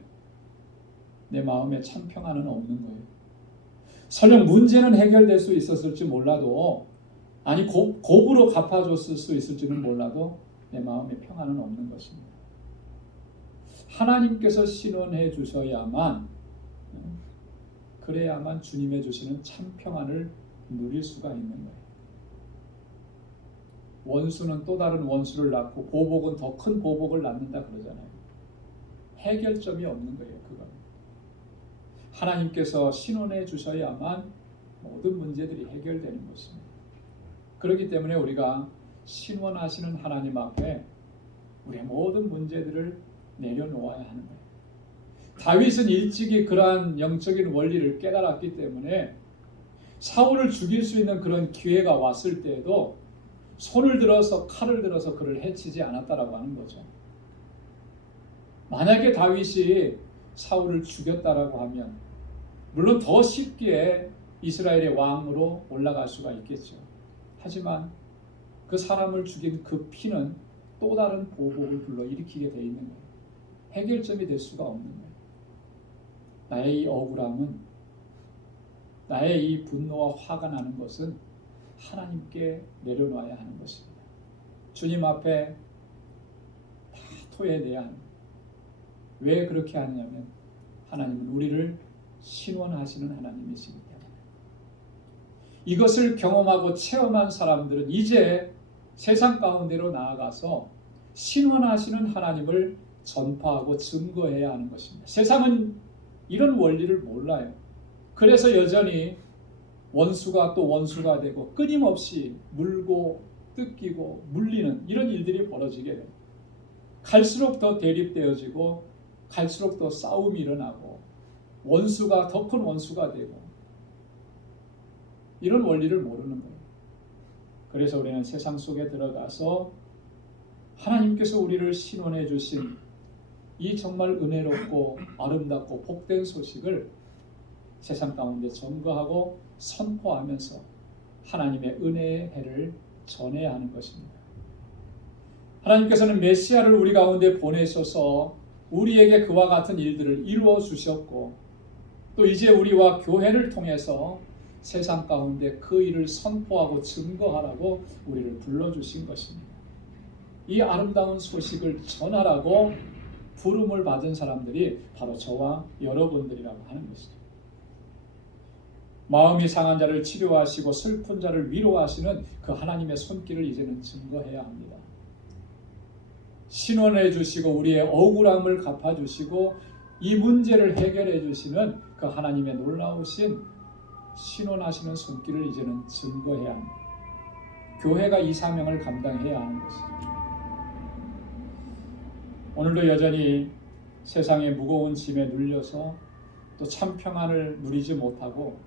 내 마음에 참 평안은 없는 거예요. 설령 문제는 해결될 수 있었을지 몰라도, 아니 곱으로 갚아줬을 수 있을지는 몰라도 내 마음에 평안은 없는 것입니다. 하나님께서 신원해 주셔야만, 그래야만 주님의 주시는 참 평안을 누릴 수가 있는 거예요. 원수는 또 다른 원수를 낳고 보복은 더 큰 보복을 낳는다 그러잖아요. 해결점이 없는 거예요. 그건 하나님께서 신원해 주셔야만 모든 문제들이 해결되는 것입니다. 그렇기 때문에 우리가 신원하시는 하나님 앞에 우리의 모든 문제들을 내려놓아야 하는 거예요. 다윗은 일찍이 그러한 영적인 원리를 깨달았기 때문에 사울을 죽일 수 있는 그런 기회가 왔을 때에도 손을 들어서 칼을 들어서 그를 해치지 않았다라고 하는 거죠. 만약에 다윗이 사울을 죽였다라고 하면 물론 더 쉽게 이스라엘의 왕으로 올라갈 수가 있겠죠. 하지만 그 사람을 죽인 그 피는 또 다른 보복을 불러일으키게 돼 있는 거예요. 해결점이 될 수가 없는 거예요. 나의 이 억울함은, 나의 이 분노와 화가 나는 것은 하나님께 내려놔야 하는 것입니다. 주님 앞에 다 토해내야 하는 거예요. 왜 그렇게 하느냐면 하나님은 우리를 신원하시는 하나님이시기 때문에. 이것을 경험하고 체험한 사람들은 이제 세상 가운데로 나아가서 신원하시는 하나님을 전파하고 증거해야 하는 것입니다. 세상은 이런 원리를 몰라요. 그래서 여전히 원수가 또 원수가 되고 끊임없이 물고 뜯기고 물리는 이런 일들이 벌어지게 돼요. 갈수록 더 대립되어지고 갈수록 더 싸움이 일어나고 원수가 더 큰 원수가 되고 이런 원리를 모르는 거예요. 그래서 우리는 세상 속에 들어가서 하나님께서 우리를 신원해 주신 이 정말 은혜롭고 아름답고 복된 소식을 세상 가운데 전거하고 선포하면서 하나님의 은혜의 해를 전해야 하는 것입니다. 하나님께서는 메시아를 우리 가운데 보내셔서 우리에게 그와 같은 일들을 이루어 주셨고 또 이제 우리와 교회를 통해서 세상 가운데 그 일을 선포하고 증거하라고 우리를 불러주신 것입니다. 이 아름다운 소식을 전하라고 부름을 받은 사람들이 바로 저와 여러분들이라고 하는 것이죠. 마음이 상한 자를 치료하시고 슬픈 자를 위로하시는 그 하나님의 손길을 이제는 증거해야 합니다. 신원해 주시고 우리의 억울함을 갚아주시고 이 문제를 해결해 주시는 그 하나님의 놀라우신 신원하시는 손길을 이제는 증거해야 합니다. 교회가 이 사명을 감당해야 하는 것이죠. 오늘도 여전히 세상의 무거운 짐에 눌려서 또 참 평안을 누리지 못하고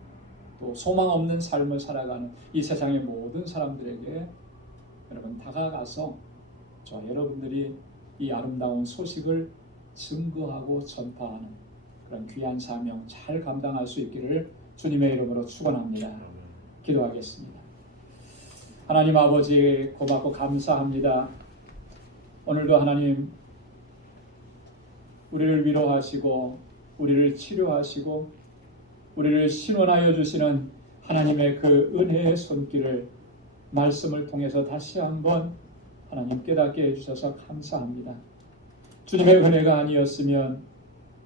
또 소망 없는 삶을 살아가는 이 세상의 모든 사람들에게 여러분 다가가서 저 여러분들이 이 아름다운 소식을 증거하고 전파하는 그런 귀한 사명 잘 감당할 수 있기를 주님의 이름으로 축원합니다. 기도하겠습니다. 하나님 아버지 고맙고 감사합니다. 오늘도 하나님 우리를 위로하시고 우리를 치료하시고 우리를 신원하여 주시는 하나님의 그 은혜의 손길을 말씀을 통해서 다시 한번 하나님 깨닫게 해주셔서 감사합니다. 주님의 은혜가 아니었으면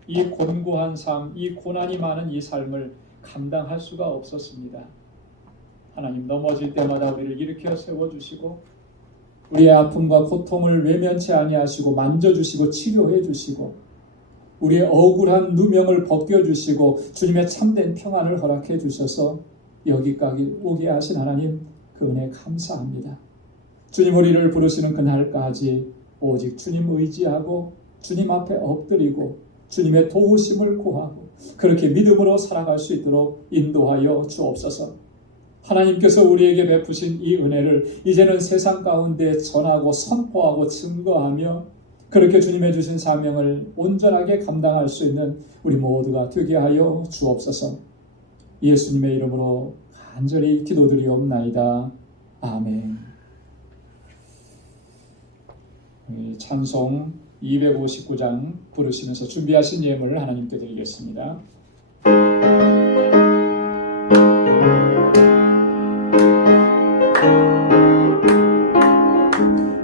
이 곤고한 삶, 이 고난이 많은 이 삶을 감당할 수가 없었습니다. 하나님 넘어질 때마다 우리를 일으켜 세워주시고 우리의 아픔과 고통을 외면치 아니하시고 만져주시고 치료해 주시고 우리의 억울한 누명을 벗겨주시고 주님의 참된 평안을 허락해 주셔서 여기까지 오게 하신 하나님 그 은혜 감사합니다. 주님 우리를 부르시는 그날까지 오직 주님 의지하고 주님 앞에 엎드리고 주님의 도우심을 구하고 그렇게 믿음으로 살아갈 수 있도록 인도하여 주옵소서. 하나님께서 우리에게 베푸신 이 은혜를 이제는 세상 가운데 전하고 선포하고 증거하며 그렇게 주님의 주신 사명을 온전하게 감당할 수 있는 우리 모두가 되게 하여 주옵소서. 예수님의 이름으로 간절히 기도드리옵나이다. 아멘. 찬송 259장 부르시면서 준비하신 예물을 하나님께 드리겠습니다.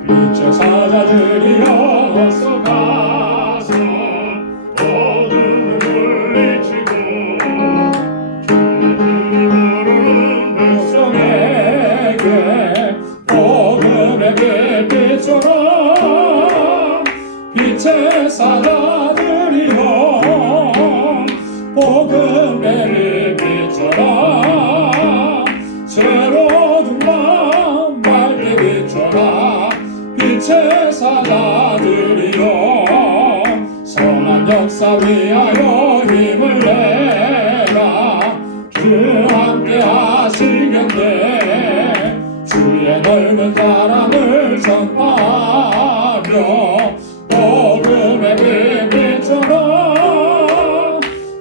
빛의 사자들이여 어서 가서 어둠을 물리치고 주의 부르는 백성에게 복음의 빛처럼 빛의 사자들이여 복음의 빛처럼 새로운 마음 밝게 비춰라. 빛의 사자들이여 선한 역사 위하여 힘을 내라. 주 함께 하시겠네. 주의 넓은 사랑을 전파하며 복음의 빛처럼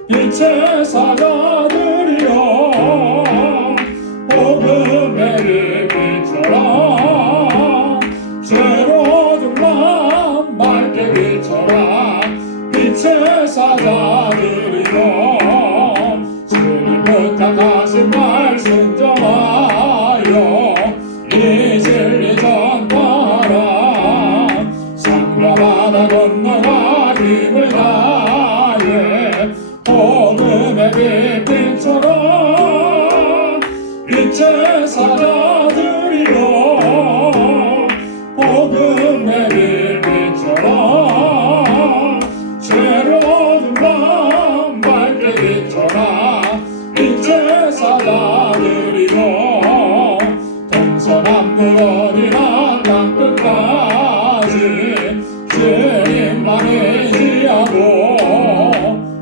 빛의 사자들이여 복음의 빛처럼 새로운 마음 밝게 비춰라. 빛의 사자들이여 주님 부탁하신 말 순종하여 이 진리 전파라. 산과 바다 건너가 힘을 다해 복음의 빛처럼 빛의 사자들이여 복음의 빛처럼 새로운 마음 밝게 비춰라. 빛의 사자들이여 동서남북 어디나 땅끝까지 주님만 의지하고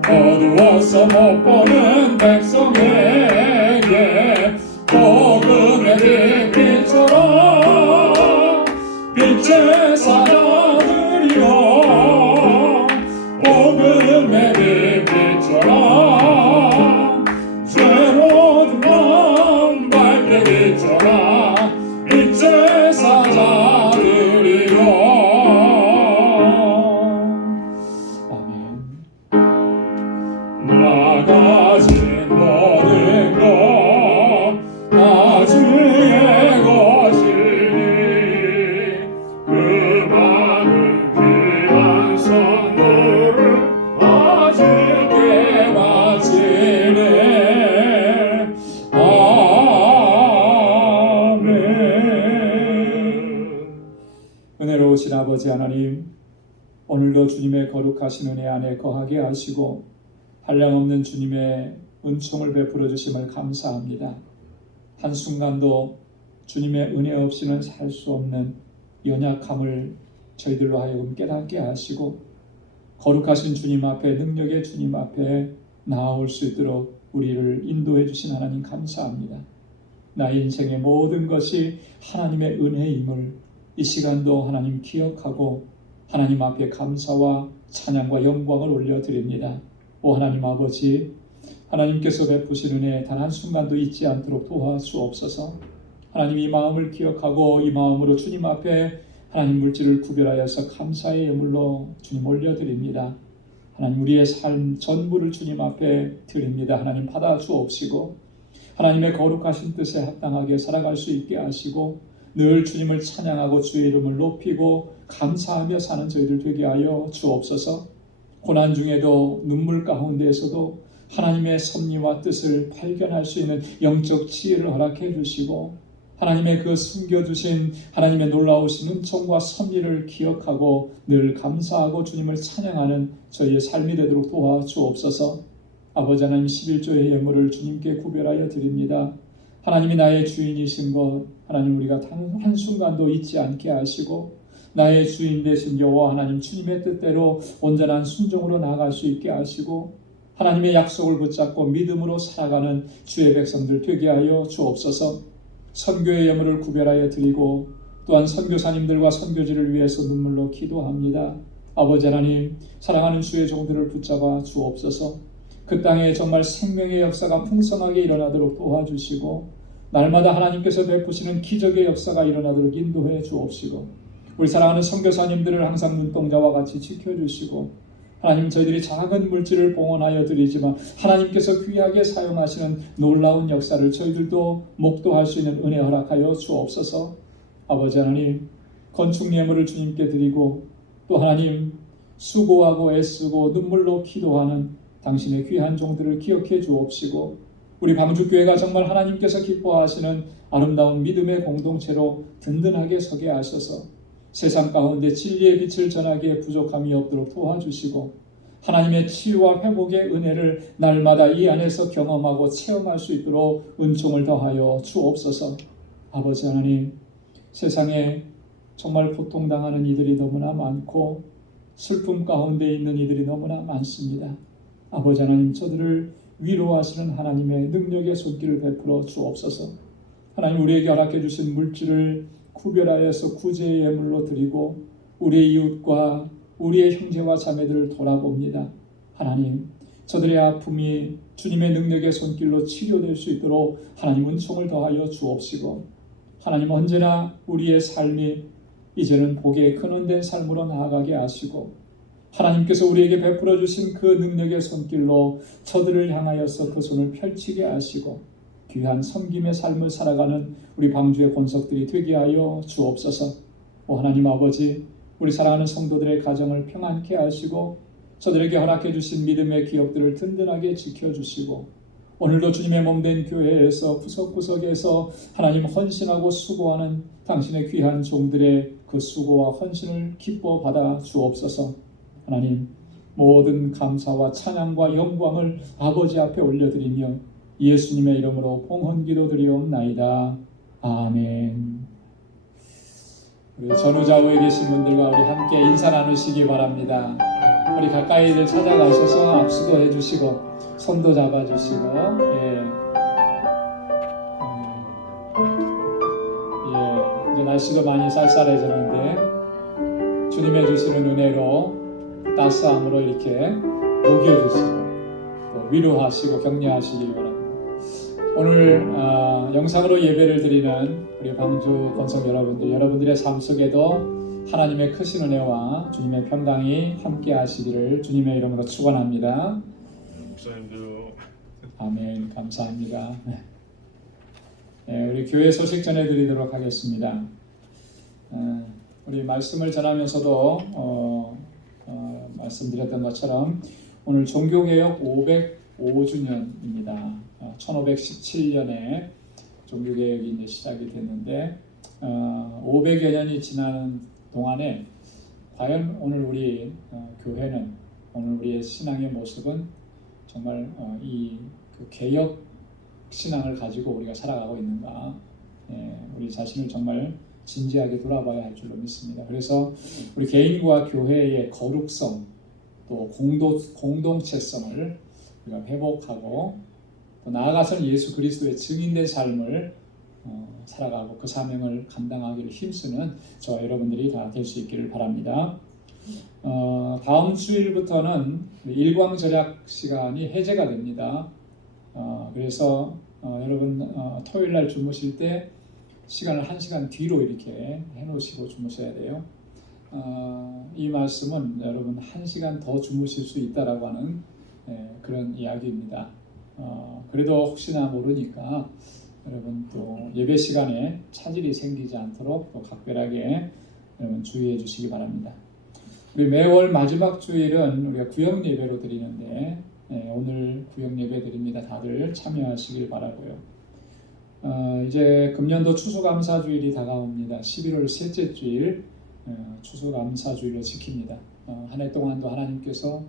어두워서 못 보는 백성에게 복음의 빛처럼 빛의 사자들이여 복음의 빛처럼 새로운 마음 밝게 비춰라. 빛의 사자들이여. 아멘. 나 가진 모든 것 다 주의 것이니 그 많은 귀한 선물을 다 주께 바치네. 아멘. 은혜로우신 아버지 하나님, 오늘도 주님의 거룩하신 은혜 안에 거하게 하시고 한량없는 주님의 은총을 베풀어 주심을 감사합니다. 한순간도 주님의 은혜 없이는 살 수 없는 연약함을 저희들로 하여금 깨닫게 하시고 거룩하신 주님 앞에, 능력의 주님 앞에 나아올 수 있도록 우리를 인도해 주신 하나님 감사합니다. 나의 인생의 모든 것이 하나님의 은혜임을 이 시간도 하나님 기억하고 하나님 앞에 감사와 찬양과 영광을 올려드립니다. 오 하나님 아버지, 하나님께서 베푸신 은혜 단 한순간도 잊지 않도록 도와주옵소서. 하나님 이 마음을 기억하고 이 마음으로 주님 앞에 하나님 물질을 구별하여서 감사의 예물로 주님 올려드립니다. 하나님 우리의 삶 전부를 주님 앞에 드립니다. 하나님 받아주옵시고 하나님의 거룩하신 뜻에 합당하게 살아갈 수 있게 하시고 늘 주님을 찬양하고 주의 이름을 높이고 감사하며 사는 저희들 되게 하여 주옵소서. 고난 중에도 눈물 가운데에서도 하나님의 섭리와 뜻을 발견할 수 있는 영적 지혜를 허락해 주시고 하나님의 그 숨겨주신 하나님의 놀라우신 은총과 섭리를 기억하고 늘 감사하고 주님을 찬양하는 저희의 삶이 되도록 도와주옵소서. 아버지 하나님 11조의 예물을 주님께 구별하여 드립니다. 하나님이 나의 주인이신 것 하나님 우리가 단 한순간도 잊지 않게 하시고 나의 주인 되신 여호와 하나님 주님의 뜻대로 온전한 순종으로 나아갈 수 있게 하시고 하나님의 약속을 붙잡고 믿음으로 살아가는 주의 백성들 되게 하여 주옵소서. 선교의 예물을 구별하여 드리고 또한 선교사님들과 선교지를 위해서 눈물로 기도합니다. 아버지 하나님 사랑하는 주의 종들을 붙잡아 주옵소서. 그 땅에 정말 생명의 역사가 풍성하게 일어나도록 도와주시고 날마다 하나님께서 베푸시는 기적의 역사가 일어나도록 인도해 주옵시고 우리 사랑하는 선교사님들을 항상 눈동자와 같이 지켜주시고 하나님 저희들이 작은 물질을 봉헌하여 드리지만 하나님께서 귀하게 사용하시는 놀라운 역사를 저희들도 목도할 수 있는 은혜 허락하여 주옵소서. 아버지 하나님 건축 예물을 주님께 드리고 또 하나님 수고하고 애쓰고 눈물로 기도하는 당신의 귀한 종들을 기억해 주옵시고 우리 방주교회가 정말 하나님께서 기뻐하시는 아름다운 믿음의 공동체로 든든하게 서게 하셔서 세상 가운데 진리의 빛을 전하기에 부족함이 없도록 도와주시고 하나님의 치유와 회복의 은혜를 날마다 이 안에서 경험하고 체험할 수 있도록 은총을 더하여 주옵소서. 아버지 하나님 세상에 정말 고통당하는 이들이 너무나 많고 슬픔 가운데 있는 이들이 너무나 많습니다. 아버지 하나님 저들을 위로하시는 하나님의 능력의 손길을 베풀어 주옵소서. 하나님 우리에게 허락해 주신 물질을 구별하여서 구제의 예물로 드리고 우리의 이웃과 우리의 형제와 자매들을 돌아봅니다. 하나님 저들의 아픔이 주님의 능력의 손길로 치료될 수 있도록 하나님 은총을 더하여 주옵시고 하나님 언제나 우리의 삶이 이제는 복의 근원된 삶으로 나아가게 하시고 하나님께서 우리에게 베풀어 주신 그 능력의 손길로 저들을 향하여서 그 손을 펼치게 하시고 귀한 섬김의 삶을 살아가는 우리 방주의 권속들이 되게 하여 주옵소서. 오 하나님 아버지 우리 사랑하는 성도들의 가정을 평안케 하시고 저들에게 허락해 주신 믿음의 기업들을 든든하게 지켜주시고 오늘도 주님의 몸된 교회에서 구석구석에서 하나님 헌신하고 수고하는 당신의 귀한 종들의 그 수고와 헌신을 기뻐 받아 주옵소서. 하나님 모든 감사와 찬양과 영광을 아버지 앞에 올려드리며 예수님의 이름으로 봉헌기도 드리옵나이다. 아멘. 우리 전후좌우에 계신 분들과 우리 함께 인사 나누시기 바랍니다. 우리 가까이들 찾아가셔서 악수도 해주시고 손도 잡아주시고 이제 날씨도 많이 쌀쌀해졌는데 주님의 주시는 은혜로 따스함으로 이렇게 녹여주시고 또 위로하시고 격려하시기 바랍니다. 오늘 영상으로 예배를 드리는 우리 방주 권속 여러분들의 삶 속에도 하나님의 크신 은혜와 주님의 평강이 함께 하시기를 주님의 이름으로 축원합니다. 목사님도 아멘. 감사합니다. 우리 교회 소식 전해드리도록 하겠습니다. 우리 말씀을 전하면서도 말씀드렸던 것처럼 오늘 종교개혁 505주년입니다. 1517년에 종교개혁이 이제 시작이 됐는데 500여 년이 지나는 동안에 과연 오늘 우리 교회는 오늘 우리의 신앙의 모습은 정말 그 개혁 신앙을 가지고 우리가 살아가고 있는가? 우리 자신을 정말 진지하게 돌아봐야 할 줄로 믿습니다. 그래서 우리 개인과 교회의 거룩성 또 공동체성을 우리가 회복하고 또 나아가서는 예수 그리스도의 증인된 삶을 살아가고 그 사명을 감당하기를 힘쓰는 저와 여러분들이 다 될 수 있기를 바랍니다. 다음 주일부터는 일광절약 시간이 해제가 됩니다. 그래서 여러분 토요일날 주무실 때 시간을 1시간 뒤로 이렇게 해놓으시고 주무셔야 돼요. 이 말씀은 여러분 1시간 더 주무실 수 있다라고 하는 그런 이야기입니다. 그래도 혹시나 모르니까 여러분 또 예배 시간에 차질이 생기지 않도록 또 각별하게 여러분 주의해 주시기 바랍니다. 우리 매월 마지막 주일은 우리가 구역 예배로 드리는데 오늘 구역 예배 드립니다. 다들 참여하시길 바라고요. 이제 금년도 추수감사주일이 다가옵니다. 11월 셋째 주일 추수감사주일로 지킵니다. 한 해 동안도 하나님께서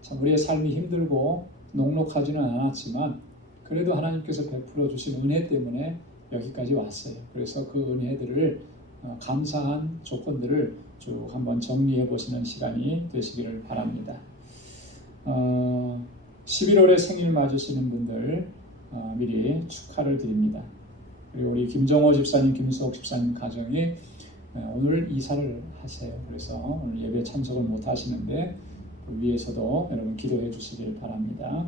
참 우리의 삶이 힘들고 녹록하지는 않았지만 그래도 하나님께서 베풀어 주신 은혜 때문에 여기까지 왔어요. 그래서 그 은혜들을 감사한 조건들을 쭉 한번 정리해 보시는 시간이 되시기를 바랍니다. 11월에 생일 맞으시는 분들 미리 축하를 드립니다. 그리고 우리 김정호 집사님, 김수옥 집사님 가정이 오늘 이사를 하세요. 그래서 오늘 예배 참석을 못 하시는데 그 위에서도 여러분 기도해 주시길 바랍니다.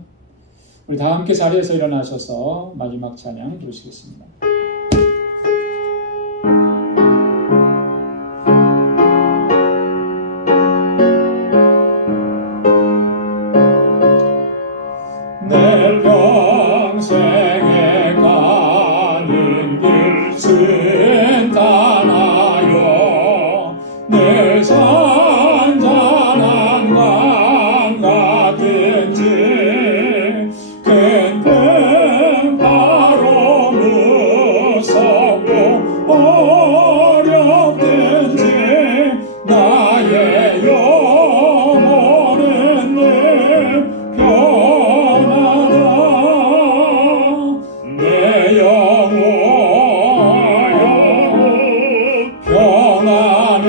우리 다 함께 자리에서 일어나셔서 마지막 찬양 부르시겠습니다. 내 평생에 가는 길 순탄하여 늘 잔잔한 강 같은지 큰 풍파로 무섭고 어렵든지 나의 영혼은 늘 내 영혼 평안해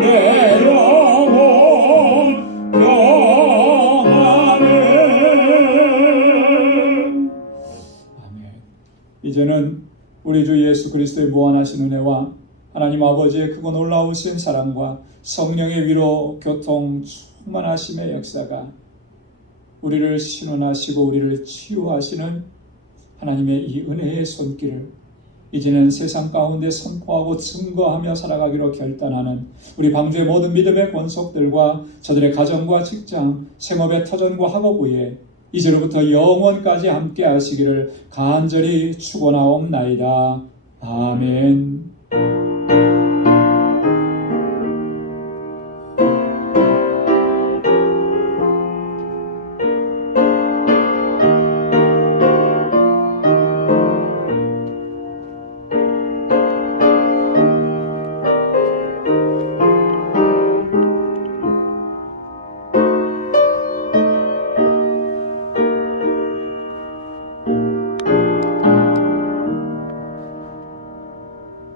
내 영혼 평안해. 아멘. 이제는 우리 주 예수 그리스도의 무한하신 은혜와 하나님 아버지의 크고 놀라우신 사랑과 성령의 위로 교통 충만하심의 역사가 우리를 신원하시고 우리를 치유하시는 하나님의 이 은혜의 손길을 이제는 세상 가운데 선포하고 증거하며 살아가기로 결단하는 우리 방주의 모든 믿음의 권속들과 저들의 가정과 직장, 생업의 터전과 학업 위에 이제로부터 영원까지 함께 하시기를 간절히 축원하옵나이다. 아멘.